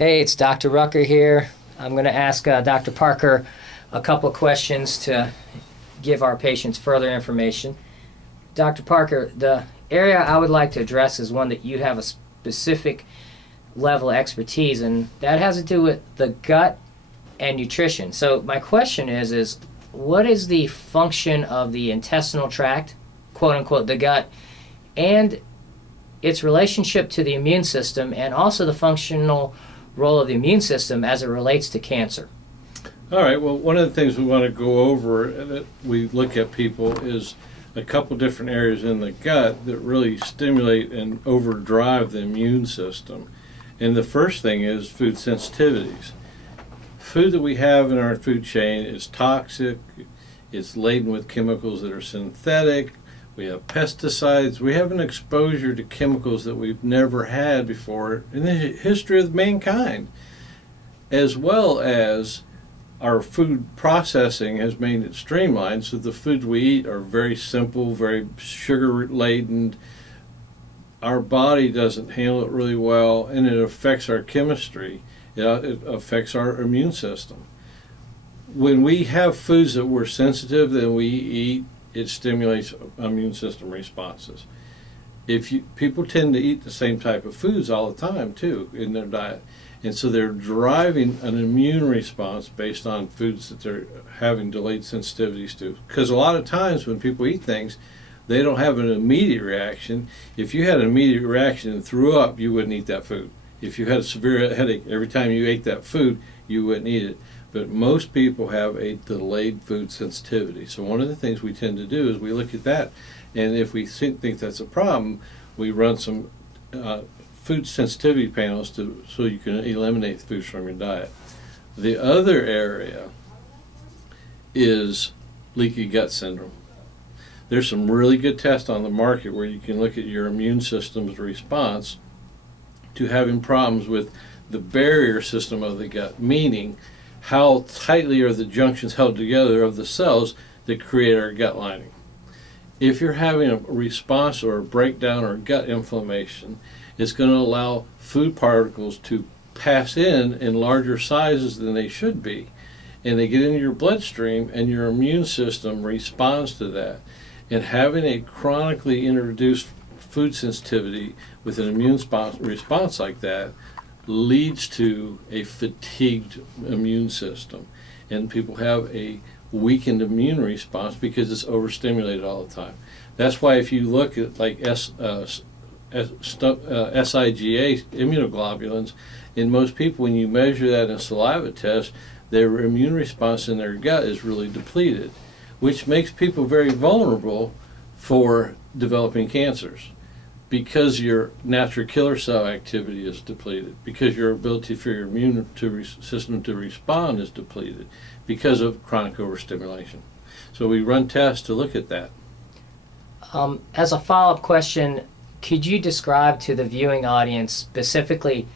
Hey, it's Dr. Rucker here. I'm going to ask Dr. Parker a couple of questions to give our patients further information. Dr. Parker, the area I would like to address is one that you have a specific level of expertise, and that has to do with the gut and nutrition. So my question is what is the function of the intestinal tract, quote unquote, the gut, and its relationship to the immune system, and also the functional role of the immune system as it relates to cancer? All right, well, one of the things we want to go over that we look at people is a couple different areas in the gut that really stimulate and overdrive the immune system. And the first thing is food sensitivities. Food that we have in our food chain is toxic, it's laden with chemicals that are synthetic, we have pesticides, we have an exposure to chemicals that we've never had before in the history of mankind, as well as our food processing has made it streamlined, so the foods we eat are very simple, very sugar-laden. Our body doesn't handle it really well, and it affects our chemistry. It affects our immune system. When we have foods that we're sensitive that we eat, it stimulates immune system responses. People tend to eat the same type of foods all the time too in their diet, and so they're driving an immune response based on foods that they're having delayed sensitivities to. Because a lot of times when people eat things, they don't have an immediate reaction. If you had an immediate reaction and threw up, you wouldn't eat that food. If you had a severe headache every time you ate that food, you wouldn't eat it. But most people have a delayed food sensitivity. So one of the things we tend to do is we look at that, and if we think that's a problem, we run some food sensitivity panels so you can eliminate foods from your diet. The other area is leaky gut syndrome. There's some really good tests on the market where you can look at your immune system's response to having problems with the barrier system of the gut, meaning how tightly are the junctions held together of the cells that create our gut lining. If you're having a response or a breakdown or gut inflammation, it's going to allow food particles to pass in larger sizes than they should be, and they get into your bloodstream, and your immune system responds to that. And having a chronically introduced food sensitivity with an immune response like that leads to a fatigued immune system, and people have a weakened immune response because it's overstimulated all the time. That's why if you look at like SIGA immunoglobulins, in most people, when you measure that in a saliva test, their immune response in their gut is really depleted, which makes people very vulnerable for developing cancers, because your natural killer cell activity is depleted, because your ability for your immune system to respond is depleted because of chronic overstimulation. So we run tests to look at that. As a follow-up question, could you describe to the viewing audience specifically,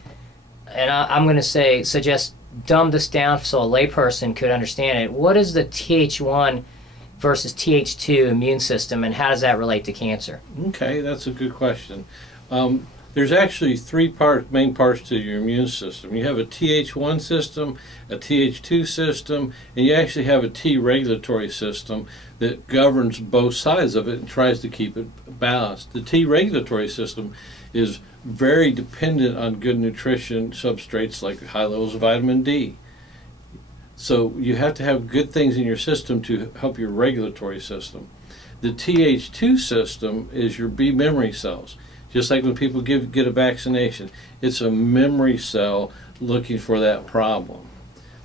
and I'm going to suggest dumb this down so a layperson could understand it, what is the Th1 versus Th2 immune system, and how does that relate to cancer? Okay, that's a good question. There's actually three main parts to your immune system. You have a Th1 system, a Th2 system, and you actually have a T regulatory system that governs both sides of it and tries to keep it balanced. The T regulatory system is very dependent on good nutrition substrates like high levels of vitamin D. So you have to have good things in your system to help your regulatory system. The Th2 system is your B memory cells. Just like when people get a vaccination, it's a memory cell looking for that problem.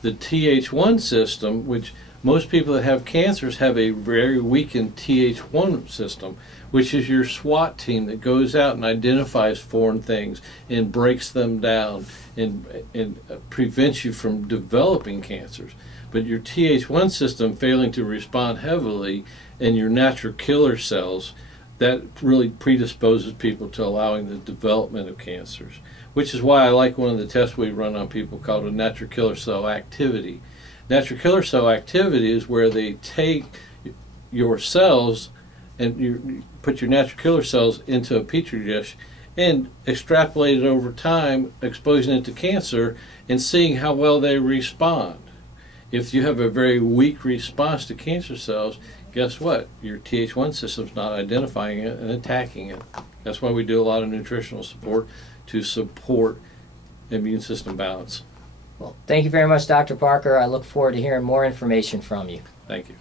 The Th1 system, which most people that have cancers have a very weakened Th1 system, which is your SWAT team that goes out and identifies foreign things and breaks them down and prevents you from developing cancers. But your Th1 system failing to respond heavily, and your natural killer cells, that really predisposes people to allowing the development of cancers, which is why I like one of the tests we run on people called a natural killer cell activity. Natural killer cell activity is where they take your cells and you put your natural killer cells into a petri dish and extrapolate it over time, exposing it to cancer and seeing how well they respond. If you have a very weak response to cancer cells, guess what? Your Th1 system's not identifying it and attacking it. That's why we do a lot of nutritional support to support immune system balance. Well, thank you very much, Dr. Parker. I look forward to hearing more information from you. Thank you.